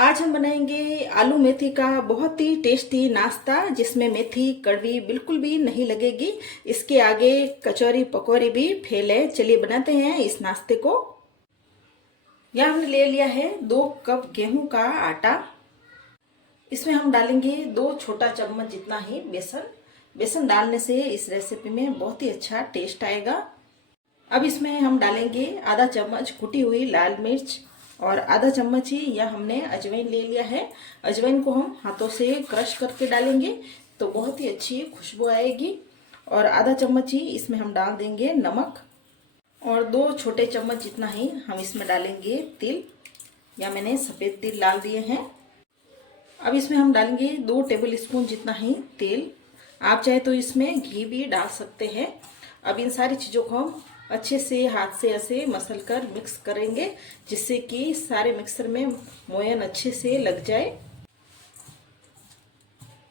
आज हम बनाएंगे आलू मेथी का बहुत ही टेस्टी नाश्ता जिसमें मेथी कड़वी बिल्कुल भी नहीं लगेगी। इसके आगे कचौरी पकौड़ी भी फेल है। चलिए बनाते हैं इस नाश्ते को। यहाँ हमने ले लिया है 2 कप गेहूं का आटा। इसमें हम डालेंगे 2 छोटा चम्मच जितना ही बेसन। बेसन डालने से इस रेसिपी में बहुत ही अच्छा टेस्ट आएगा। अब इसमें हम डालेंगे आधा चम्मच कुटी हुई लाल मिर्च और आधा चम्मच ही यह हमने अजवाइन ले लिया है। अजवाइन को हम हाथों से क्रश करके डालेंगे तो बहुत ही अच्छी खुशबू आएगी। और आधा चम्मच ही इसमें हम डाल देंगे नमक और 2 छोटे चम्मच जितना ही हम इसमें डालेंगे तिल, या मैंने सफ़ेद तिल डाल दिए हैं। अब इसमें हम डालेंगे 2 टेबल स्पून जितना ही तेल। आप चाहे तो इसमें घी भी डाल सकते हैं। अब इन सारी चीज़ों को हम अच्छे से हाथ से ऐसे मसल कर मिक्स करेंगे जिससे कि सारे मिक्सर में मोयन अच्छे से लग जाए।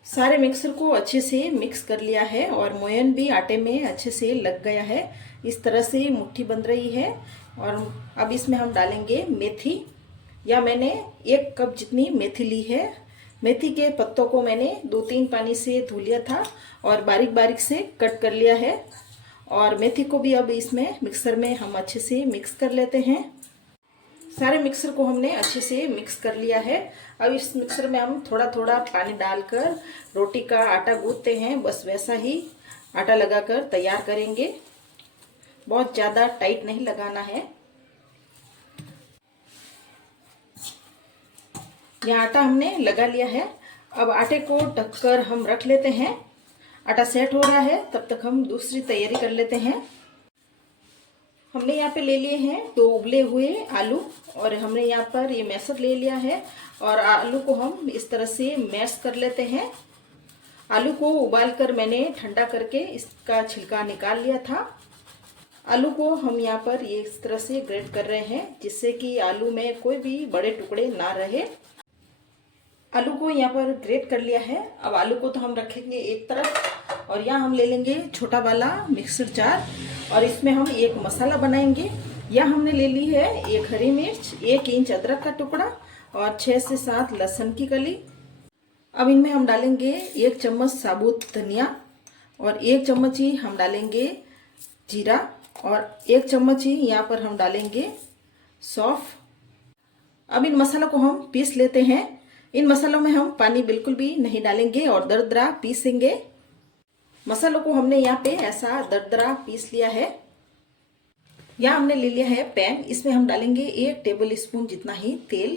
सारे मिक्सर को अच्छे से मिक्स कर लिया है और मोयन भी आटे में अच्छे से लग गया है। इस तरह से मुट्ठी बन रही है। और अब इसमें हम डालेंगे मेथी, या मैंने 1 कप जितनी मेथी ली है। मेथी के पत्तों को मैंने 2-3 पानी से धो लिया था और बारीक बारीक से कट कर लिया है। और मेथी को भी अब इसमें मिक्सर में हम अच्छे से मिक्स कर लेते हैं। सारे मिक्सर को हमने अच्छे से मिक्स कर लिया है। अब इस मिक्सर में हम थोड़ा थोड़ा पानी डालकर रोटी का आटा गूंथते हैं, बस वैसा ही आटा लगाकर तैयार करेंगे। बहुत ज़्यादा टाइट नहीं लगाना है। यह आटा हमने लगा लिया है। अब आटे को ढककर हम रख लेते हैं। आटा सेट हो रहा है, तब तक हम दूसरी तैयारी कर लेते हैं। हमने यहाँ पे ले लिए हैं 2 उबले हुए आलू और हमने यहाँ पर ये मैशर ले लिया है और आलू को हम इस तरह से मैश कर लेते हैं। आलू को उबालकर मैंने ठंडा करके इसका छिलका निकाल लिया था। आलू को हम यहाँ पर ये इस तरह से ग्रेट कर रहे हैं जिससे कि आलू में कोई भी बड़े टुकड़े ना रहे। आलू को यहाँ पर ग्रेट कर लिया है। अब आलू को तो हम रखेंगे एक तरफ और यहाँ हम ले लेंगे छोटा वाला मिक्सर जार और इसमें हम एक मसाला बनाएंगे। यहाँ हमने ले ली है 1 हरी मिर्च, 1 इंच अदरक का टुकड़ा और 6 से 7 लहसुन की कली। अब इनमें हम डालेंगे 1 चम्मच साबुत धनिया और 1 चम्मच ही हम डालेंगे जीरा और 1 चम्मच ही यहाँ पर हम डालेंगे सौंफ। अब इन मसालों को हम पीस लेते हैं। इन मसालों में हम पानी बिल्कुल भी नहीं डालेंगे और दरदरा पीसेंगे। मसालों को हमने यहाँ पे ऐसा दरदरा पीस लिया है। यहाँ हमने ले लिया है पैन। इसमें हम डालेंगे 1 टेबल स्पून जितना ही तेल।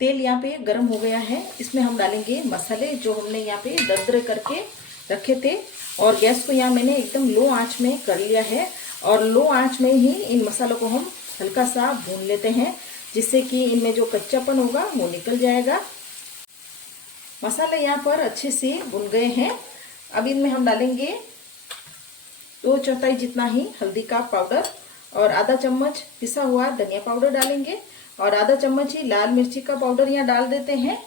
तेल यहाँ पे गर्म हो गया है। इसमें हम डालेंगे मसाले जो हमने यहाँ पे दरदरे करके रखे थे और गैस को यहाँ मैंने एकदम लो आंच में कर लिया है और लो आंच में ही इन मसालों को हम हल्का सा भून लेते हैं जिससे कि इनमें जो कच्चापन होगा वो निकल जाएगा। मसाले यहाँ पर अच्छे से भुन गए हैं। अब इनमें हम डालेंगे 2/4 जितना ही हल्दी का पाउडर और आधा चम्मच पिसा हुआ धनिया पाउडर डालेंगे और आधा चम्मच ही लाल मिर्ची का पाउडर यहाँ डाल देते हैं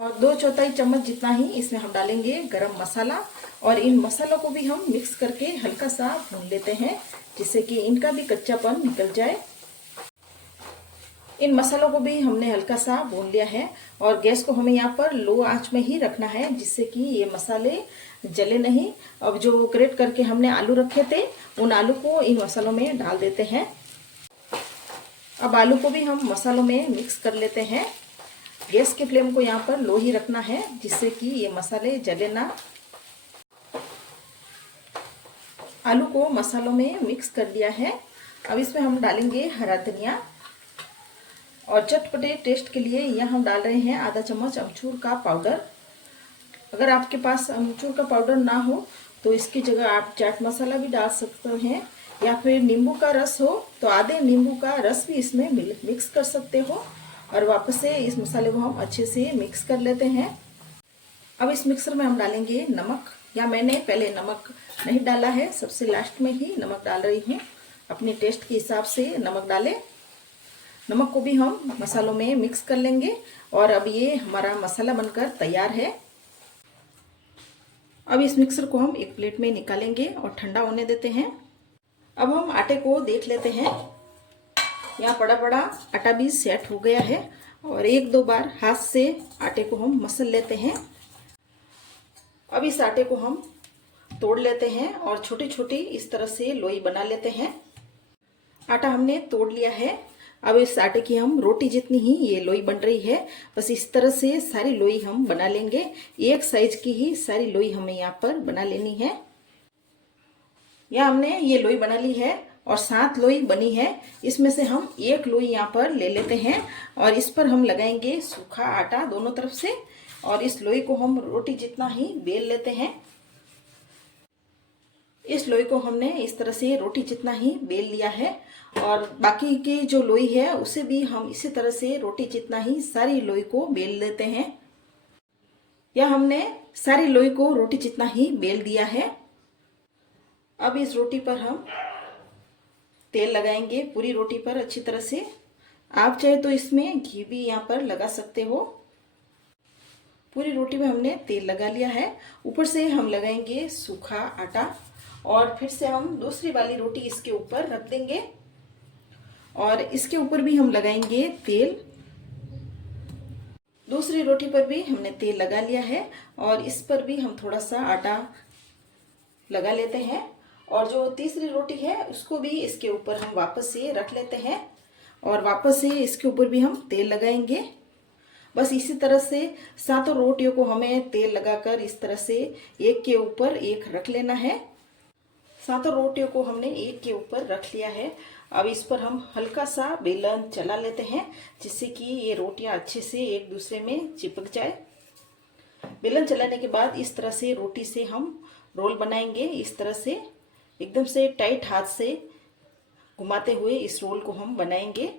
और 2/4 चम्मच जितना ही इसमें हम डालेंगे गरम मसाला। और इन मसालों को भी हम मिक्स करके हल्का सा भून लेते हैं जिससे कि इनका भी कच्चापन निकल जाए। इन मसालों को भी हमने हल्का सा भून लिया है और गैस को हमें यहाँ पर लो आंच में ही रखना है जिससे कि ये मसाले जले नहीं। अब जो ग्रेट करके हमने आलू रखे थे उन आलू को इन मसालों में डाल देते हैं। अब आलू को भी हम मसालों में मिक्स कर लेते हैं। गैस के फ्लेम को यहाँ पर लो ही रखना है जिससे कि ये मसाले जले ना। आलू को मसालों में मिक्स कर दिया है। अब इसमें हम डालेंगे हरा धनिया और चटपटे टेस्ट के लिए यहाँ हम डाल रहे हैं आधा चम्मच अमचूर का पाउडर। अगर आपके पास अमचूर का पाउडर ना हो तो इसकी जगह आप चाट मसाला भी डाल सकते हैं, या फिर नींबू का रस हो तो आधे नींबू का रस भी इसमें मिक्स कर सकते हो। और वापस से इस मसाले को हम अच्छे से मिक्स कर लेते हैं। अब इस मिक्सर में हम डालेंगे नमक, या मैंने पहले नमक नहीं डाला है, सबसे लास्ट में ही नमक डाल रही हूँ। अपने टेस्ट के हिसाब से नमक डालें। नमक को भी हम मसालों में मिक्स कर लेंगे और अब ये हमारा मसाला बनकर तैयार है। अब इस मिक्सर को हम एक प्लेट में निकालेंगे और ठंडा होने देते हैं। अब हम आटे को देख लेते हैं। यहाँ बड़ा बड़ा आटा भी सेट हो गया है और एक दो बार हाथ से आटे को हम मसल लेते हैं। अब इस आटे को हम तोड़ लेते हैं और छोटी छोटी इस तरह से लोई बना लेते हैं। आटा हमने तोड़ लिया है। अब इस आटे की हम रोटी जितनी ही ये लोई बन रही है, बस इस तरह से सारी लोई हम बना लेंगे। एक साइज की ही सारी लोई हमें यहाँ पर बना लेनी है। यहाँ हमने ये लोई बना ली है और 7 लोई बनी है। इसमें से हम एक लोई यहाँ पर ले लेते हैं और इस पर हम लगाएंगे सूखा आटा दोनों तरफ से और इस लोई को हम रोटी जितना ही बेल लेते हैं। इस लोई को हमने इस तरह से रोटी जितना ही बेल लिया है और बाकी की जो लोई है उसे भी हम इसी तरह से रोटी जितना ही सारी लोई को बेल लेते हैं। या हमने सारी लोई को रोटी जितना ही बेल दिया है। अब इस रोटी पर हम तेल लगाएंगे, पूरी रोटी पर अच्छी तरह से। आप चाहे तो इसमें घी भी यहाँ पर लगा सकते हो। पूरी रोटी में हमने तेल लगा लिया है। ऊपर से हम लगाएंगे सूखा आटा और फिर से हम दूसरी वाली रोटी इसके ऊपर रख देंगे और इसके ऊपर भी हम लगाएंगे तेल। दूसरी रोटी पर भी हमने तेल लगा लिया है और इस पर भी हम थोड़ा सा आटा लगा लेते हैं और जो तीसरी रोटी है उसको भी इसके ऊपर हम वापस से रख लेते हैं और वापस से इसके ऊपर भी हम तेल लगाएंगे। बस इसी तरह से सातों रोटियों को हमें तेल लगाकर इस तरह से एक के ऊपर एक रख लेना है। सातों रोटियों को हमने एक के ऊपर रख लिया है। अब इस पर हम हल्का सा बेलन चला लेते हैं जिससे कि ये रोटियां अच्छे से एक दूसरे में चिपक जाए। बेलन चलाने के बाद इस तरह से रोटी से हम रोल बनाएंगे। इस तरह से एकदम से टाइट हाथ से घुमाते हुए इस रोल को हम बनाएंगे।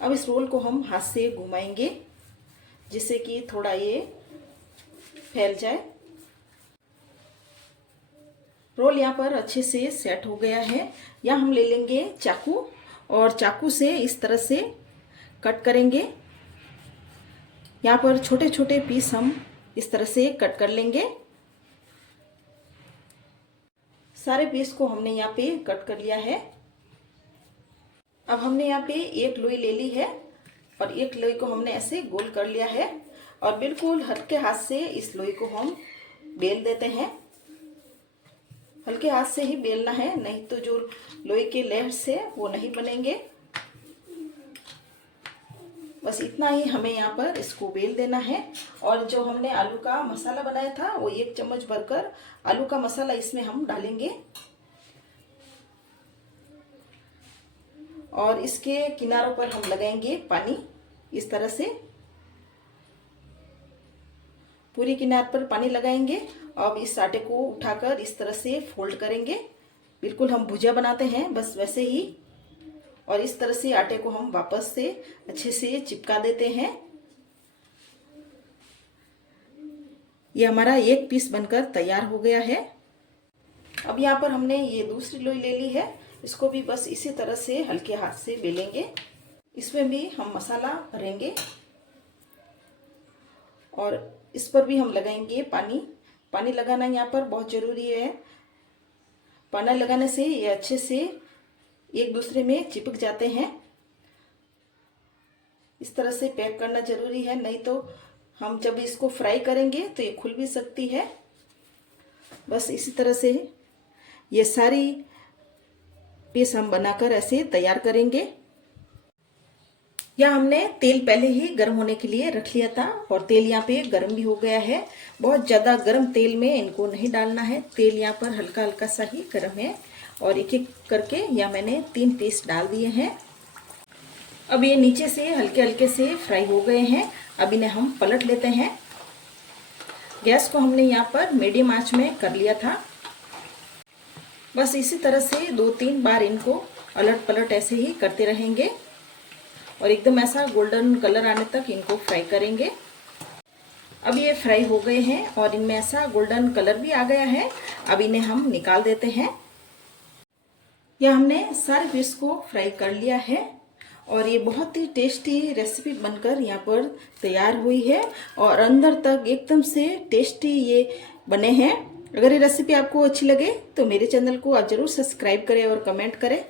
अब इस रोल को हम हाथ से घुमाएंगे जिससे कि थोड़ा ये फैल जाए। रोल यहाँ पर अच्छे से सेट हो गया है। यहाँ हम ले लेंगे चाकू और चाकू से इस तरह से कट करेंगे। यहाँ पर छोटे छोटे पीस हम इस तरह से कट कर लेंगे। सारे पीस को हमने यहाँ पे कट कर लिया है। अब हमने यहाँ पे एक लोई ले ली है और एक लोई को हमने ऐसे गोल कर लिया है और बिल्कुल हल्के हाथ से इस लोई को हम बेल देते हैं। हल्के हाथ से ही बेलना है, नहीं तो जो लोई के लेयर्स है वो नहीं बनेंगे। बस इतना ही हमें यहाँ पर इसको बेल देना है। और जो हमने आलू का मसाला बनाया था वो 1 चम्मच भरकर आलू का मसाला इसमें हम डालेंगे और इसके किनारों पर हम लगाएंगे पानी। इस तरह से पूरी किनार पर पानी लगाएंगे। अब इस आटे को उठाकर इस तरह से फोल्ड करेंगे, बिल्कुल हम भुजिया बनाते हैं बस वैसे ही। और इस तरह से आटे को हम वापस से अच्छे से चिपका देते हैं। ये हमारा एक पीस बनकर तैयार हो गया है। अब यहाँ पर हमने ये दूसरी लोई ले ली है, इसको भी बस इसी तरह से हल्के हाथ से बेलेंगे। इसमें भी हम मसाला भरेंगे और इस पर भी हम लगाएंगे पानी। पानी लगाना यहाँ पर बहुत ज़रूरी है। पानी लगाने से ये अच्छे से एक दूसरे में चिपक जाते हैं। इस तरह से पैक करना ज़रूरी है, नहीं तो हम जब इसको फ्राई करेंगे तो ये खुल भी सकती है। बस इसी तरह से ये सारी पीस हम बनाकर ऐसे तैयार करेंगे। यहाँ हमने तेल पहले ही गर्म होने के लिए रख लिया था और तेल यहाँ पे गर्म भी हो गया है। बहुत ज़्यादा गर्म तेल में इनको नहीं डालना है, तेल यहाँ पर हल्का हल्का सा ही गर्म है। और एक एक करके यहाँ मैंने 3 पीस डाल दिए हैं। अब ये नीचे से हल्के हल्के से फ्राई हो गए हैं। अब इन्हें हम पलट लेते हैं। गैस को हमने यहाँ पर मीडियम आंच में कर लिया था। बस इसी तरह से 2-3 बार इनको अलट पलट ऐसे ही करते रहेंगे और एकदम ऐसा गोल्डन कलर आने तक इनको फ्राई करेंगे। अब ये फ्राई हो गए हैं और इनमें ऐसा गोल्डन कलर भी आ गया है। अब इन्हें हम निकाल देते हैं। यह हमने सारे पीस को फ्राई कर लिया है और ये बहुत ही टेस्टी रेसिपी बनकर यहाँ पर तैयार हुई है और अंदर तक एकदम से टेस्टी ये बने हैं। अगर ये रेसिपी आपको अच्छी लगे तो मेरे चैनल को आप ज़रूर सब्सक्राइब करें और कमेंट करें।